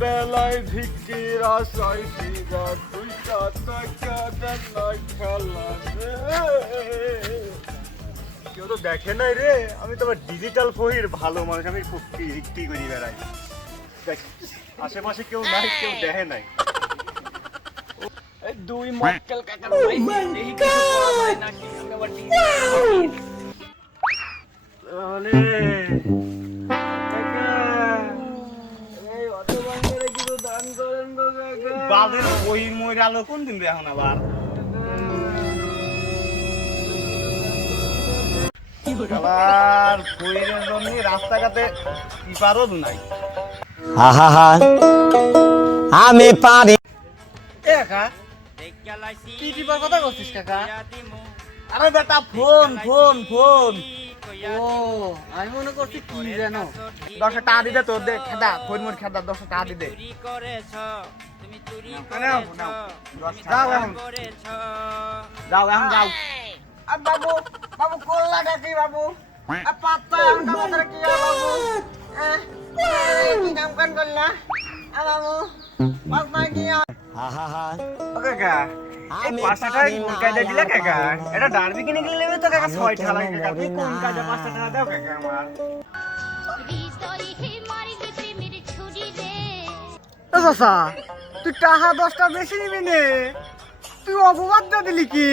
বেলায় ভিকির ফিরা দেনাই খেলা কেউ তো দেখে নাই রে আমি তো আবার ডিজিটাল ফহির ভালো মানুষ আমি খুব করি বেড়াই। দেখ আশেপাশে কেউ নাই কেউ দেখে নাই। দুই মক্কেল এই কিছু করা নাকি আমি আবার বাদের বই মইর আলো কোন দিন রে এখন আবার? আবার বইয়ের জন্য রাস্তাঘাটে ইপারও নাই। আহা আমি পারি। এ কাকা কি টিপার কথা করছিস কাকা? আরে বেটা ফোন ফোন ফোন। ও আমি মনে করছি কি জানো দশটা টাকা দিতে তোর দে খেদা ফোন মোর খেদা দশটা টাকা দিতে। যাও এখন। যাও এখন যাও। আর বাবু বাবু করলাটা কি বাবু? আর পাত্তা এখন আমাদের কি বাবু? কি কাম কান করলা? আর বাবু পাত্তা কি ও কাকা এই পাঁচটা টাকা পারি কোন কাজে দিলে কাকা? এটা ডারবি কিনে গেলে নেবে তো কাকা ছয় ঠালা কাকা তুমি কোন কাজে পাঁচটা টাকা দাও কাকা আমার? চাচা তুই টাকা দশটা বেশি নিবি নে। তুই অপবাদ দিয়ে দিলি কি?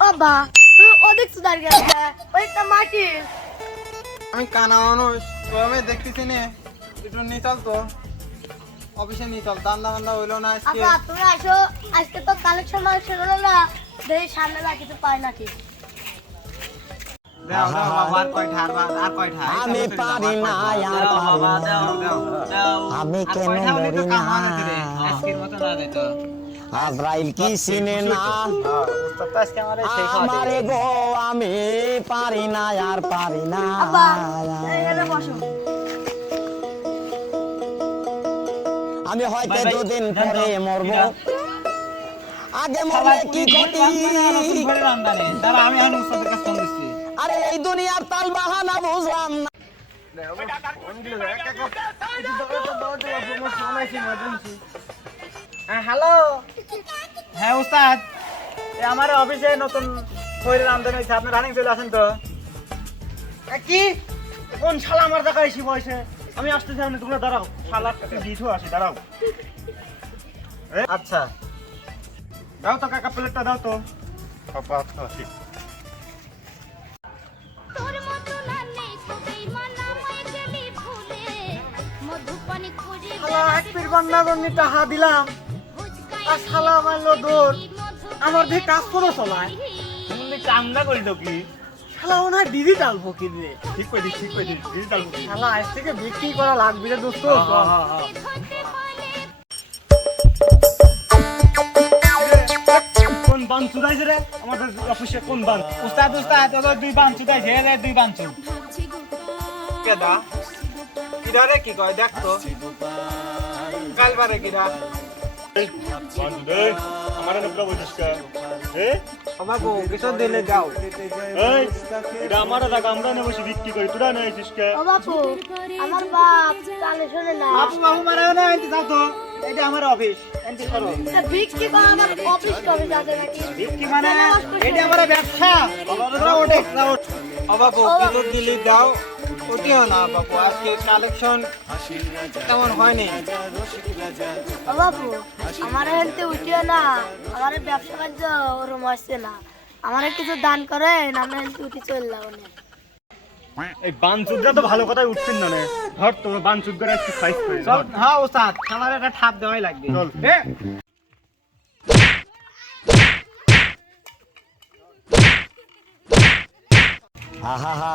বাবা তুই অধিক সুধার গেছে। ওইটা মাটি। আমি কানা মানুষ তো আমি দেখতেছি নে। একটু নিয়ে চল তো। অফিসে নিয়ে চল দান্দা বান্দা হইল না আজকে। আপা তুমি আসো। আজকে তো কালেকশন মালেকশন হলো না দেখি সামনে না কিছু পাই নাকি আমি পারি না আর পারি না আমি কেন মরি না আজকের মতো না দে তো। আজরাইল কি চিনে না আমার গো আমি পারি না আর পারি না আমি হয়তো দুদিন পরে মরবো আগে মরলে কি ক্ষতি আরে এই দুনিয়ার তাল বাহানা বুঝলাম না হ্যালো হ্যাঁ উস্তাদ। এ আমার অফিসে নতুন খৈরের আমদানি হয়েছে। আপনি রানিং চলে আসেন তো। এ, কি? কোন শালা আমার দেখা এসে বয়সে আমি আসতেছি আপনি তোমরা দাঁড়াও। শালা দিঠু আসি দাঁড়াও। এ, আচ্ছা। দাও তো কাকা প্লেটটা দাও তো। আসি। মানা এক পির বান্না জন্য টাকা দিলাম। আর শালা মারলো দৌড় আমার দিয়ে কাজ করে চলায়। তুমি কামনা করি তো কি? শালা হয় ডিজিটাল ফকির রে। ঠিক দিস ঠিক করে ডিজিটাল শালা আজ থেকে বিক্রি করা লাগবে রে দোস্ত। কোন বান চুদাইছে রে? আমাদের অফিসে কোন বান? উস্তাদ উস্তাদ তোদের দুই বাঞ্চু তাই ঝেড়ে দুই বাঞ্চু কেদা কিরা রে কি কয়? দেখ তো। কাল বারে কিরা বান চুদে আমার না পুরো কা? এ? বাবু কিছু দিলে যাও এই এটা আমার টাকা আমরা না বসে বিক্রি করি তোরা না কা? বাপু আমার বাপ কানে শোনে না। বাবু বাবু মারা না এন্টি যাও তো। এটা আমার অফিস এন্টি করো। বিক্রি করা আমার অফিস কবে যাবে নাকি? কি মানে এটা আমার ব্যবসা। কিছু দিলি দাও। ওটিও না বাবু আজকে কালেকশন তেমন হয়নি। ও আমার হেলতে উঠিও না। আমার ব্যবসা বাণিজ্য ওরম আসছে না। আমার কিছু দান করেন আমরা হেলতে উঠে চললাম এই বান চুদরা তো ভালো কথাই উঠছেন না রে। ধর তোর বান চুদরা একটু সাইজ করে চল হ্যাঁ ওস্তাদ আমার একটা ঠাপ দেওয়াই লাগবে। চল। এ আহা।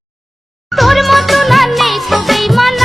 বেইমান